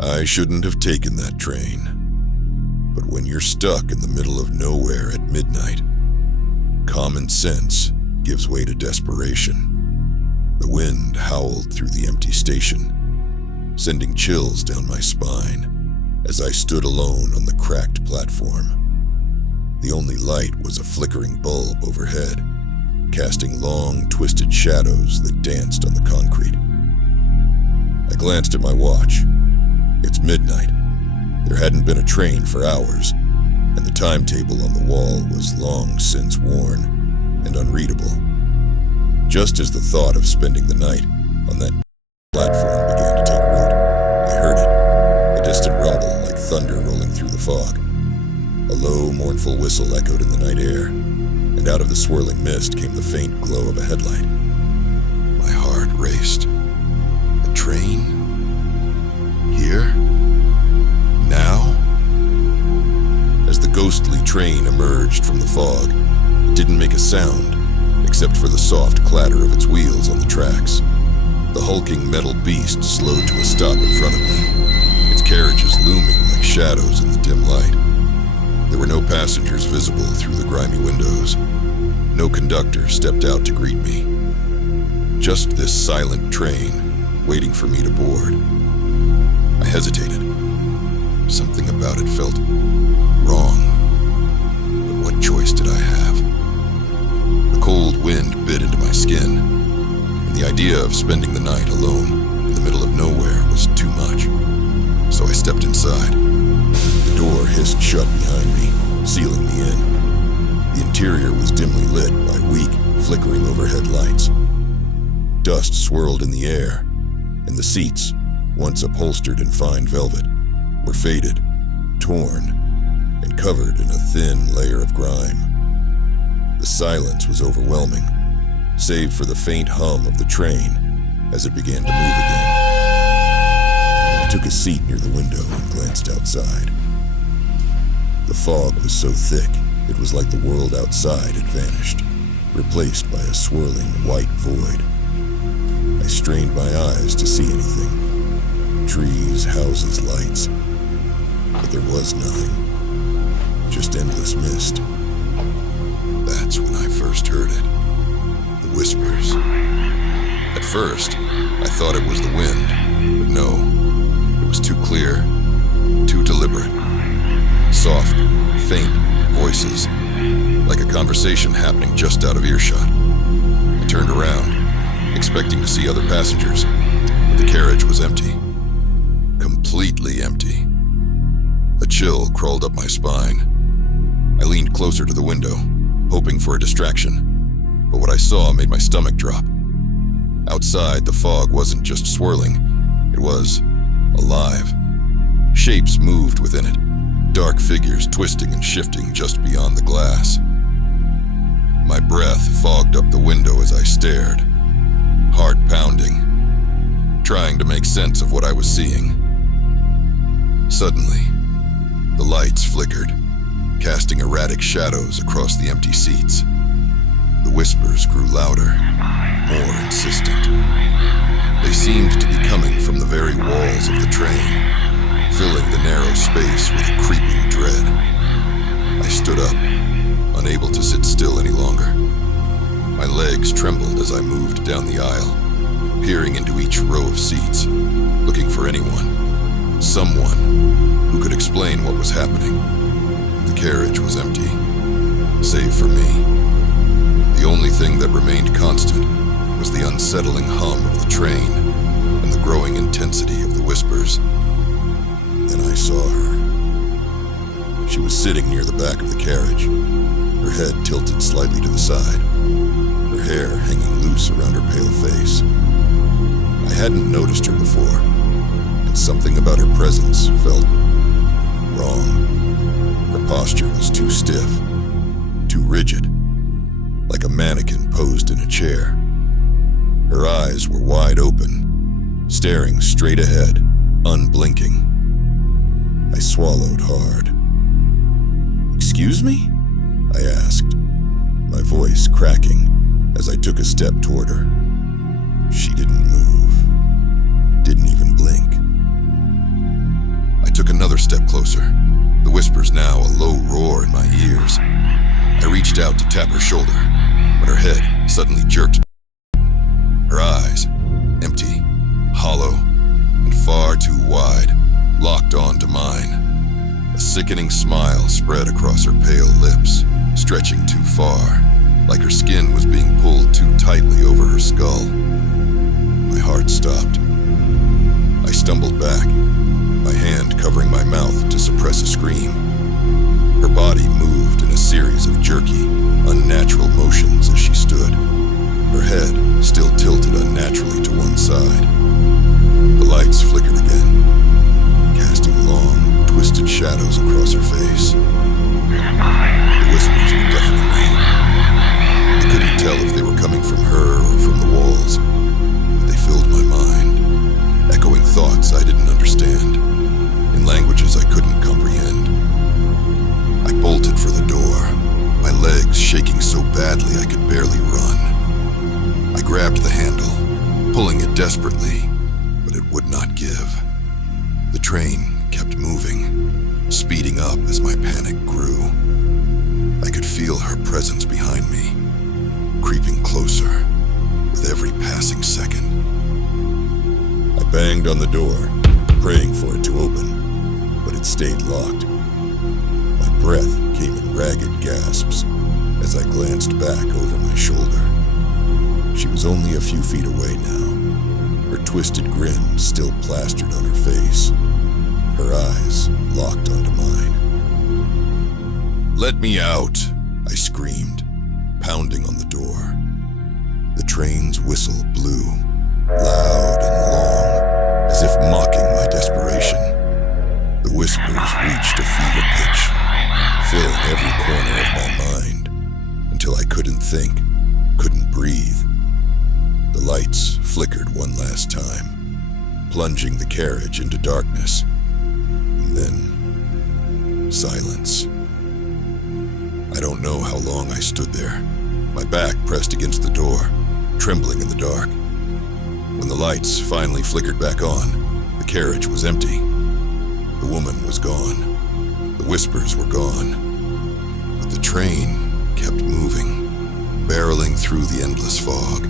I shouldn't have taken that train. But when you're stuck in the middle of nowhere at midnight, common sense gives way to desperation. The wind howled through the empty station, sending chills down my spine as I stood alone on the cracked platform. The only light was a flickering bulb overhead, casting long, twisted shadows that danced on the concrete. I glanced at my watch. It's midnight. There hadn't been a train for hours, and the timetable on the wall was long since worn and unreadable. Just as the thought of spending the night on that platform began to take root, I heard it, a distant rumble like thunder rolling through the fog. A low, mournful whistle echoed in the night air, and out of the swirling mist came the faint glow of a headlight. My heart raced. A train? Here? Now? As the ghostly train emerged from the fog, it didn't make a sound, except for the soft clatter of its wheels on the tracks. The hulking metal beast slowed to a stop in front of me, its carriages looming like shadows in the dim light. There were no passengers visible through the grimy windows. No conductor stepped out to greet me. Just this silent train, waiting for me to board. I hesitated. Something about it felt wrong. But what choice did I have? The cold wind bit into my skin, and the idea of spending the night alone in the middle of nowhere was too much. So I stepped inside. The door hissed shut behind me, sealing me in. The interior was dimly lit by weak, flickering overhead lights. Dust swirled in the air, and the seats, once upholstered in fine velvet, were faded, torn, and covered in a thin layer of grime. The silence was overwhelming, save for the faint hum of the train as it began to move again. I took a seat near the window and glanced outside. The fog was so thick, it was like the world outside had vanished, replaced by a swirling white void. I strained my eyes to see anything. Trees, houses, lights. But there was nothing. Just endless mist. That's when I first heard it. The whispers. At first, I thought it was the wind, but no. It was too clear, too deliberate. Soft, faint voices, like a conversation happening just out of earshot. I turned around, expecting to see other passengers, but the carriage was empty. Completely empty. A chill crawled up my spine. I leaned closer to the window, hoping for a distraction, but what I saw made my stomach drop. Outside, the fog wasn't just swirling, it was alive. Shapes moved within it, dark figures twisting and shifting just beyond the glass. My breath fogged up the window as I stared, heart pounding, trying to make sense of what I was seeing. Suddenly, the lights flickered, casting erratic shadows across the empty seats. The whispers grew louder, more insistent. They seemed to be coming from the very walls of the train, filling the narrow space with a creeping dread. I stood up, unable to sit still any longer. My legs trembled as I moved down the aisle, peering into each row of seats, looking for anyone, someone who could explain what was happening. The carriage was empty, save for me. The only thing that remained constant was the unsettling hum of the train and the growing intensity of the whispers. Then I saw her. She was sitting near the back of the carriage, her head tilted slightly to the side, her hair hanging loose around her pale face. I hadn't noticed her before, and something about her presence felt wrong. Her posture was too stiff, too rigid, like a mannequin posed in a chair. Her eyes were wide open, staring straight ahead, unblinking. I swallowed hard. "Excuse me?" I asked, my voice cracking as I took a step toward her. She didn't move, didn't even blink. took another step closer, the whispers now a low roar in my ears. I reached out to tap her shoulder, but her head suddenly jerked. Her eyes, empty, hollow, and far too wide, locked onto mine. A sickening smile spread across her pale lips, stretching too far, like her skin was being pulled too tightly over her skull. My heart stopped. I stumbled back, my hand covering my mouth to suppress a scream. Her body moved in a series of jerky, unnatural motions as she stood, her head still tilted unnaturally to one side. The lights flickered again, casting long, twisted shadows across her face. The whispers were deafening me. I couldn't tell if they were coming from her or from the walls, but they filled my mind, echoing thoughts I didn't understand, in languages I couldn't comprehend. I bolted for the door, my legs shaking so badly I could barely run. I grabbed the handle, pulling it desperately, but it would not give. The train kept moving, speeding up as my panic grew. I could feel her presence behind me, creeping closer with every passing second. I banged on the door, praying for it to open, but it stayed locked. My breath came in ragged gasps as I glanced back over my shoulder. She was only a few feet away now, her twisted grin still plastered on her face, her eyes locked onto mine. "Let me out," I screamed, pounding on the door. The train's whistle blew, loud and long, as if mocking my desperation. The whispers reached a fever pitch, filling every corner of my mind, until I couldn't think, couldn't breathe. The lights flickered one last time, plunging the carriage into darkness, and then silence. I don't know how long I stood there, my back pressed against the door, trembling in the dark. When the lights finally flickered back on, the carriage was empty. The woman was gone. The whispers were gone. But the train kept moving, barreling through the endless fog,